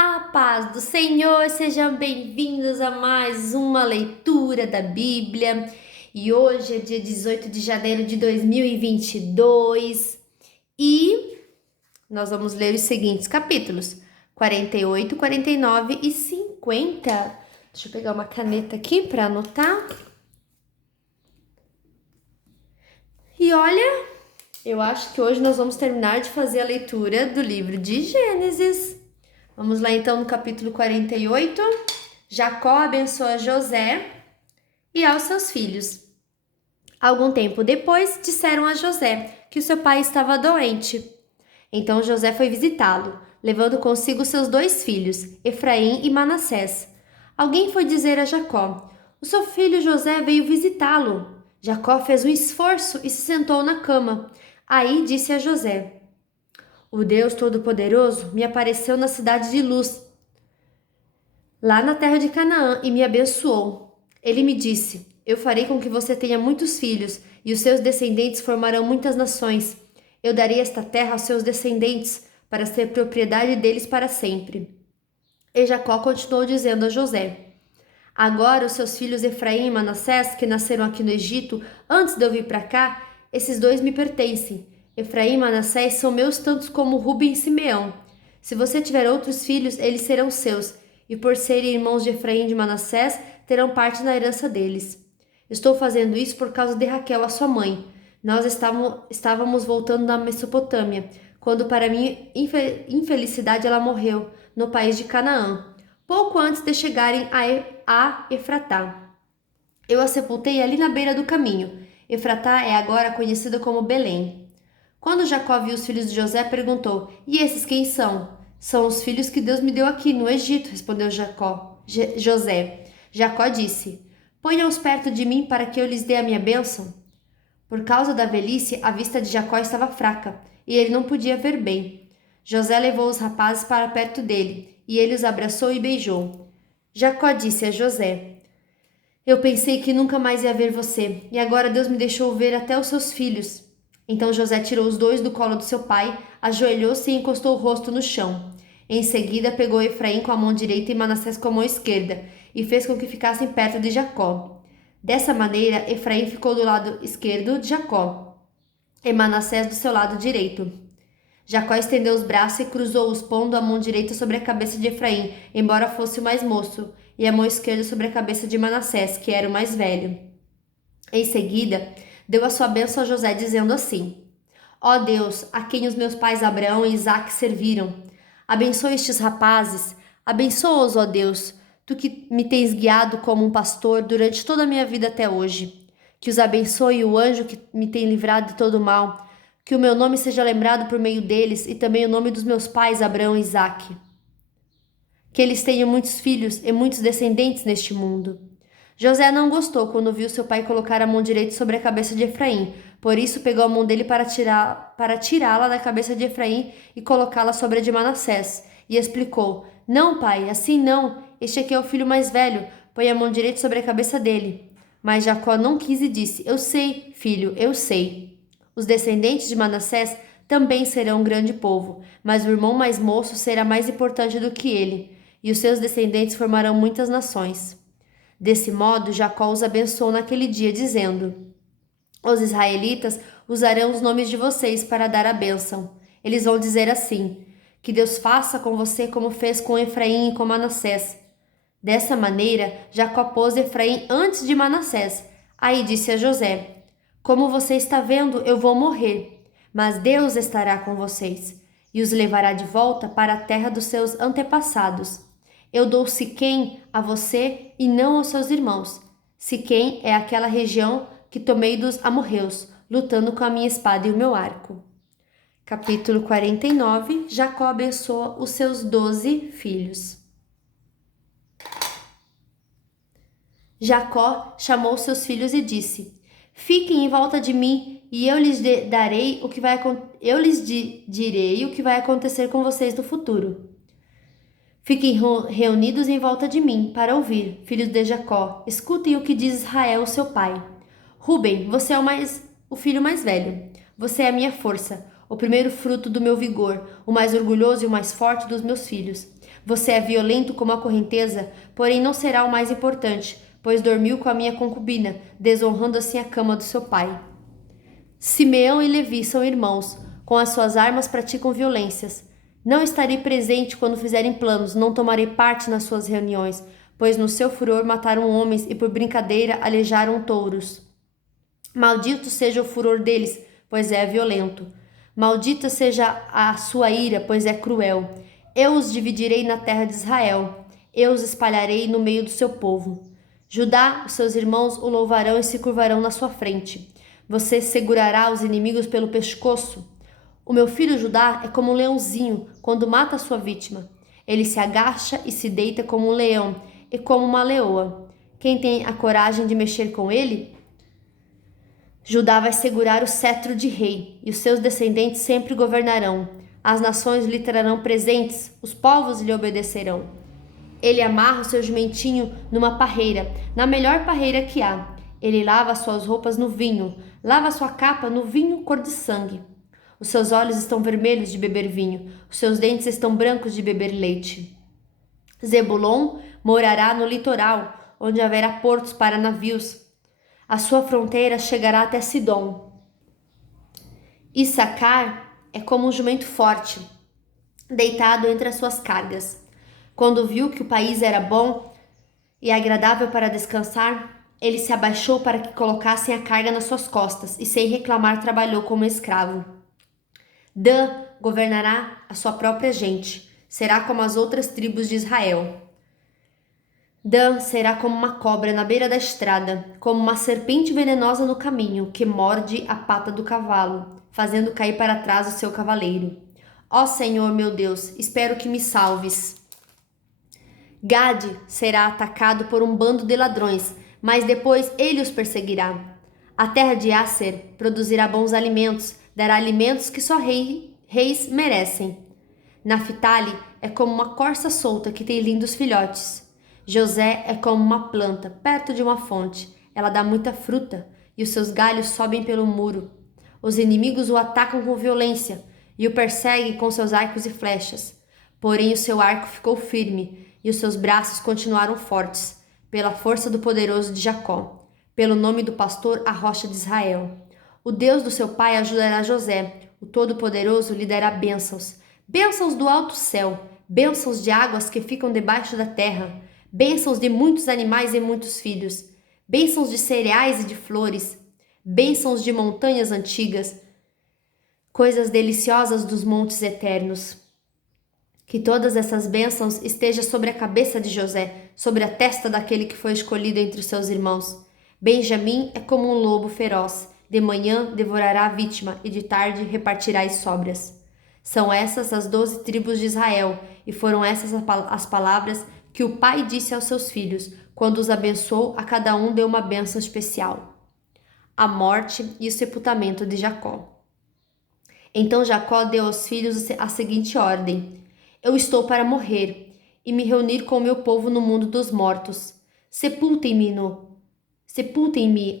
A paz do Senhor, sejam bem-vindos a mais uma leitura da Bíblia. E hoje é dia 18 de janeiro de 2022 e nós vamos ler os seguintes capítulos: 48, 49 e 50. Deixa eu pegar uma caneta aqui para anotar. E olha, eu acho que hoje nós vamos terminar de fazer a leitura do livro de Gênesis. Vamos lá então no capítulo 48. Jacó abençoa José e aos seus filhos. Algum tempo depois, disseram a José que o seu pai estava doente. Então José foi visitá-lo, levando consigo seus 2 filhos, Efraim e Manassés. Alguém foi dizer a Jacó: o seu filho José veio visitá-lo. Jacó fez um esforço e se sentou na cama. Aí disse a José: o Deus Todo-Poderoso me apareceu na cidade de Luz, lá na terra de Canaã, e me abençoou. Ele me disse: eu farei com que você tenha muitos filhos, e os seus descendentes formarão muitas nações. Eu darei esta terra aos seus descendentes, para ser propriedade deles para sempre. E Jacó continuou dizendo a José: agora os seus filhos Efraim e Manassés, que nasceram aqui no Egito, antes de eu vir para cá, esses 2 me pertencem. Efraim e Manassés são meus tantos como Ruben e Simeão. Se você tiver outros filhos, eles serão seus, e por serem irmãos de Efraim e de Manassés, terão parte na herança deles. Estou fazendo isso por causa de Raquel, a sua mãe. Nós estávamos voltando da Mesopotâmia, quando para minha infelicidade ela morreu, no país de Canaã, pouco antes de chegarem a Efratá. Eu a sepultei ali na beira do caminho. Efratá é agora conhecida como Belém. Quando Jacó viu os filhos de José, perguntou: e esses quem são? São os filhos que Deus me deu aqui no Egito, respondeu José. Jacó disse: ponham-os perto de mim para que eu lhes dê a minha bênção. Por causa da velhice, a vista de Jacó estava fraca, e ele não podia ver bem. José levou os rapazes para perto dele, e ele os abraçou e beijou. Jacó disse a José: eu pensei que nunca mais ia ver você, e agora Deus me deixou ver até os seus filhos. Então José tirou os 2 do colo do seu pai, ajoelhou-se e encostou o rosto no chão. Em seguida, pegou Efraim com a mão direita e Manassés com a mão esquerda, e fez com que ficassem perto de Jacó. Dessa maneira, Efraim ficou do lado esquerdo de Jacó, e Manassés do seu lado direito. Jacó estendeu os braços e cruzou-os, pondo a mão direita sobre a cabeça de Efraim, embora fosse o mais moço, e a mão esquerda sobre a cabeça de Manassés, que era o mais velho. Em seguida, deu a sua bênção a José, dizendo assim: ó Deus, a quem os meus pais Abraão e Isaque serviram, abençoa estes rapazes, abençoa-os, ó Deus, tu que me tens guiado como um pastor durante toda a minha vida até hoje. Que os abençoe o anjo que me tem livrado de todo mal, que o meu nome seja lembrado por meio deles e também o nome dos meus pais Abraão e Isaque. Que eles tenham muitos filhos e muitos descendentes neste mundo. José não gostou quando viu seu pai colocar a mão direita sobre a cabeça de Efraim, por isso pegou a mão dele para tirá-la da cabeça de Efraim e colocá-la sobre a de Manassés, e explicou: não, pai, assim não, este aqui é o filho mais velho, põe a mão direita sobre a cabeça dele. Mas Jacó não quis e disse: eu sei, filho, eu sei. Os descendentes de Manassés também serão um grande povo, mas o irmão mais moço será mais importante do que ele, e os seus descendentes formarão muitas nações. Desse modo, Jacó os abençoou naquele dia, dizendo: os israelitas usarão os nomes de vocês para dar a bênção. Eles vão dizer assim: que Deus faça com você como fez com Efraim e com Manassés. Dessa maneira, Jacó pôs Efraim antes de Manassés. Aí disse a José: como você está vendo, eu vou morrer, mas Deus estará com vocês e os levará de volta para a terra dos seus antepassados. Eu dou Siquém a você e não aos seus irmãos. Siquém é aquela região que tomei dos amorreus, lutando com a minha espada e o meu arco. Capítulo 49. Jacó abençoa os seus 12 filhos. Jacó chamou seus filhos e disse: fiquem em volta de mim, e eu lhes direi o que vai acontecer com vocês no futuro. Fiquem reunidos em volta de mim para ouvir, filhos de Jacó. Escutem o que diz Israel, seu pai. Ruben, você é o filho mais velho. Você é a minha força, o primeiro fruto do meu vigor, o mais orgulhoso e o mais forte dos meus filhos. Você é violento como a correnteza, porém não será o mais importante, pois dormiu com a minha concubina, desonrando assim a cama do seu pai. Simeão e Levi são irmãos, com as suas armas praticam violências. Não estarei presente quando fizerem planos, não tomarei parte nas suas reuniões, pois no seu furor mataram homens e por brincadeira alejaram touros. Maldito seja o furor deles, pois é violento. Maldita seja a sua ira, pois é cruel. Eu os dividirei na terra de Israel. Eu os espalharei no meio do seu povo. Judá, os seus irmãos o louvarão e se curvarão na sua frente. Você segurará os inimigos pelo pescoço. O meu filho Judá é como um leãozinho quando mata a sua vítima. Ele se agacha e se deita como um leão e como uma leoa. Quem tem a coragem de mexer com ele? Judá vai segurar o cetro de rei, e os seus descendentes sempre governarão. As nações lhe trarão presentes, os povos lhe obedecerão. Ele amarra o seu jumentinho numa parreira, na melhor parreira que há. Ele lava suas roupas no vinho, lava sua capa no vinho cor de sangue. Os seus olhos estão vermelhos de beber vinho, os seus dentes estão brancos de beber leite. Zebulon morará no litoral, onde haverá portos para navios. A sua fronteira chegará até Sidom. Issacar é como um jumento forte, deitado entre as suas cargas. Quando viu que o país era bom e agradável para descansar, ele se abaixou para que colocassem a carga nas suas costas e sem reclamar trabalhou como escravo. Dan governará a sua própria gente, será como as outras tribos de Israel. Dan será como uma cobra na beira da estrada, como uma serpente venenosa no caminho, que morde a pata do cavalo, fazendo cair para trás o seu cavaleiro. Ó Senhor meu Deus, espero que me salves. Gade será atacado por um bando de ladrões, mas depois ele os perseguirá. A terra de Aser produzirá bons alimentos, dará alimentos que só reis merecem. Naphtali é como uma corça solta que tem lindos filhotes. José é como uma planta perto de uma fonte. Ela dá muita fruta e os seus galhos sobem pelo muro. Os inimigos o atacam com violência e o perseguem com seus arcos e flechas. Porém o seu arco ficou firme e os seus braços continuaram fortes, pela força do poderoso de Jacó, pelo nome do pastor, a rocha de Israel. O Deus do seu pai ajudará José, o Todo-Poderoso lhe dará bênçãos, bênçãos do alto céu, bênçãos de águas que ficam debaixo da terra, bênçãos de muitos animais e muitos filhos, bênçãos de cereais e de flores, bênçãos de montanhas antigas, coisas deliciosas dos montes eternos. Que todas essas bênçãos estejam sobre a cabeça de José, sobre a testa daquele que foi escolhido entre os seus irmãos. Benjamim é como um lobo feroz, de manhã devorará a vítima e de tarde repartirá as sobras. São essas as 12 tribos de Israel, e foram essas as palavras que o pai disse aos seus filhos, quando os abençoou, a cada um deu uma bênção especial. A morte e o sepultamento de Jacó. Então Jacó deu aos filhos a seguinte ordem: Eu estou para morrer e me reunir com o meu povo no mundo dos mortos. Sepultem-me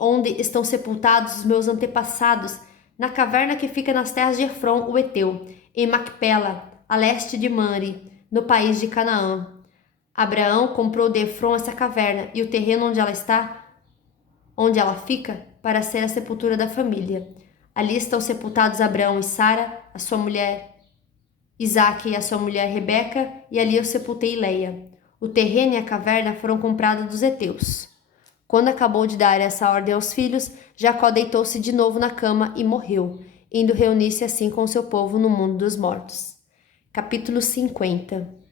onde estão sepultados os meus antepassados, na caverna que fica nas terras de Efron, o Heteu, em Macpela, a leste de Manre, no país de Canaã. Abraão comprou de Efron essa caverna e o terreno onde ela fica, para ser a sepultura da família. Ali estão sepultados Abraão e Sara, a sua mulher Isaque e a sua mulher Rebeca, e ali eu sepultei Leia. O terreno e a caverna foram comprados dos heteus. Quando acabou de dar essa ordem aos filhos, Jacó deitou-se de novo na cama e morreu, indo reunir-se assim com seu povo no mundo dos mortos. Capítulo 50.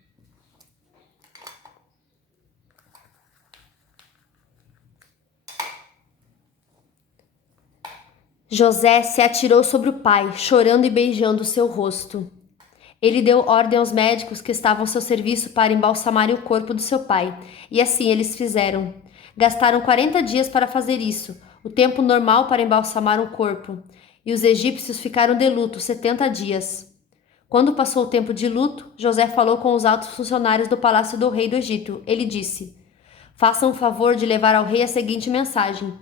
José se atirou sobre o pai, chorando e beijando o seu rosto. Ele deu ordem aos médicos que estavam ao seu serviço para embalsamarem o corpo do seu pai, e assim eles fizeram. Gastaram 40 dias para fazer isso, o tempo normal para embalsamar um corpo, e os egípcios ficaram de luto 70 dias. Quando passou o tempo de luto, José falou com os altos funcionários do palácio do rei do Egito. Ele disse: Façam o favor de levar ao rei a seguinte mensagem: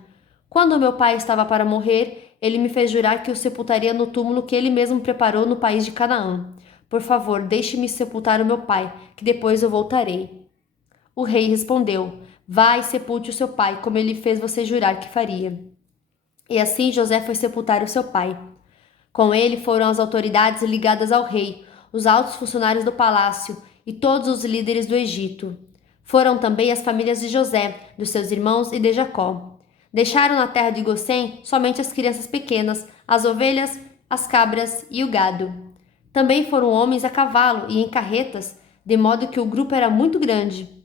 Quando meu pai estava para morrer, ele me fez jurar que o sepultaria no túmulo que ele mesmo preparou no país de Canaã. Por favor, deixe-me sepultar o meu pai, que depois eu voltarei. O rei respondeu: Vá e sepulte o seu pai, como ele fez você jurar que faria. E assim José foi sepultar o seu pai. Com ele foram as autoridades ligadas ao rei, os altos funcionários do palácio e todos os líderes do Egito. Foram também as famílias de José, dos seus irmãos e de Jacó. Deixaram na terra de Gozém somente as crianças pequenas, as ovelhas, as cabras e o gado. Também foram homens a cavalo e em carretas, de modo que o grupo era muito grande.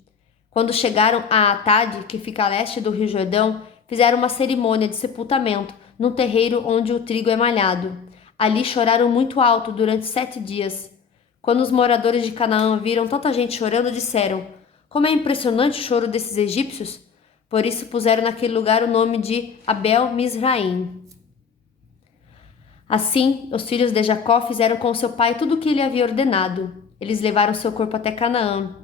Quando chegaram a Atade, que fica a leste do Rio Jordão, fizeram uma cerimônia de sepultamento no terreiro onde o trigo é malhado. Ali choraram muito alto durante 7 dias. Quando os moradores de Canaã viram tanta gente chorando, disseram: Como é impressionante o choro desses egípcios! Por isso puseram naquele lugar o nome de Abel-Misraim. Assim, os filhos de Jacó fizeram com seu pai tudo o que ele havia ordenado. Eles levaram seu corpo até Canaã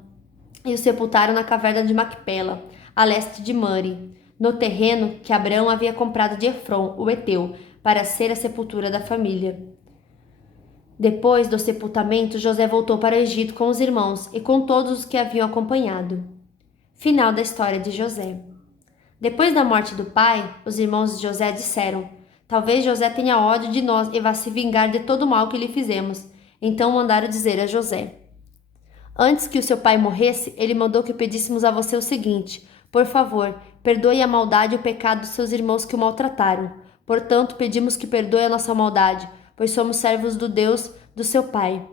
e o sepultaram na caverna de Macpela, a leste de Mare, no terreno que Abraão havia comprado de Efron, o heteu, para ser a sepultura da família. Depois do sepultamento, José voltou para o Egito com os irmãos e com todos os que haviam acompanhado. Final da história de José. Depois da morte do pai, os irmãos de José disseram: Talvez José tenha ódio de nós e vá se vingar de todo o mal que lhe fizemos. Então mandaram dizer a José: Antes que o seu pai morresse, ele mandou que pedíssemos a você o seguinte: Por favor, perdoe a maldade e o pecado dos seus irmãos que o maltrataram. Portanto, pedimos que perdoe a nossa maldade, pois somos servos do Deus do seu pai.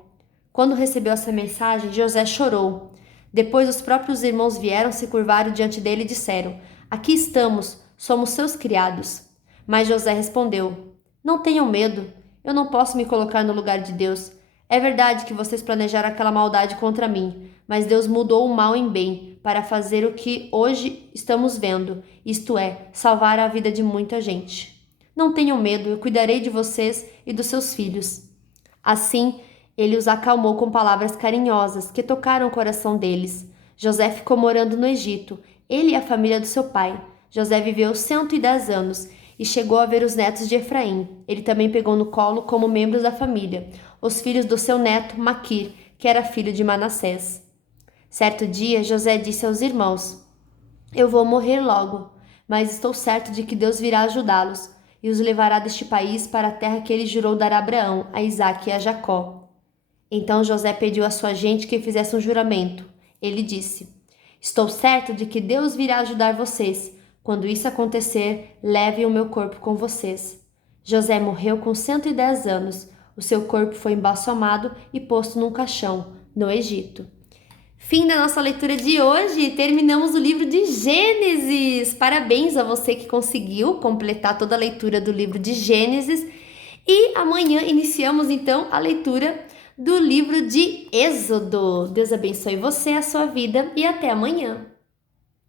Quando recebeu essa mensagem, José chorou. Depois os próprios irmãos vieram, se curvaram diante dele e disseram: Aqui estamos, somos seus criados. Mas José respondeu: Não tenham medo, eu não posso me colocar no lugar de Deus. É verdade que vocês planejaram aquela maldade contra mim, mas Deus mudou o mal em bem para fazer o que hoje estamos vendo, isto é, salvar a vida de muita gente. Não tenham medo, eu cuidarei de vocês e dos seus filhos. Assim, ele os acalmou com palavras carinhosas que tocaram o coração deles. José ficou morando no Egito, ele e a família do seu pai. José viveu 110 anos e chegou a ver os netos de Efraim. Ele também pegou no colo como membros da família os filhos do seu neto Maquir, que era filho de Manassés. Certo dia, José disse aos irmãos: Eu vou morrer logo, mas estou certo de que Deus virá ajudá-los e os levará deste país para a terra que ele jurou dar a Abraão, a Isaque e a Jacó. Então José pediu à sua gente que fizesse um juramento. Ele disse: Estou certo de que Deus virá ajudar vocês. Quando isso acontecer, levem o meu corpo com vocês. José morreu com 110 anos. O seu corpo foi embalsamado e posto num caixão, no Egito. Fim da nossa leitura de hoje. Terminamos o livro de Gênesis. Parabéns a você que conseguiu completar toda a leitura do livro de Gênesis. E amanhã iniciamos então a leitura do livro de Êxodo. Deus abençoe você, a sua vida e até amanhã.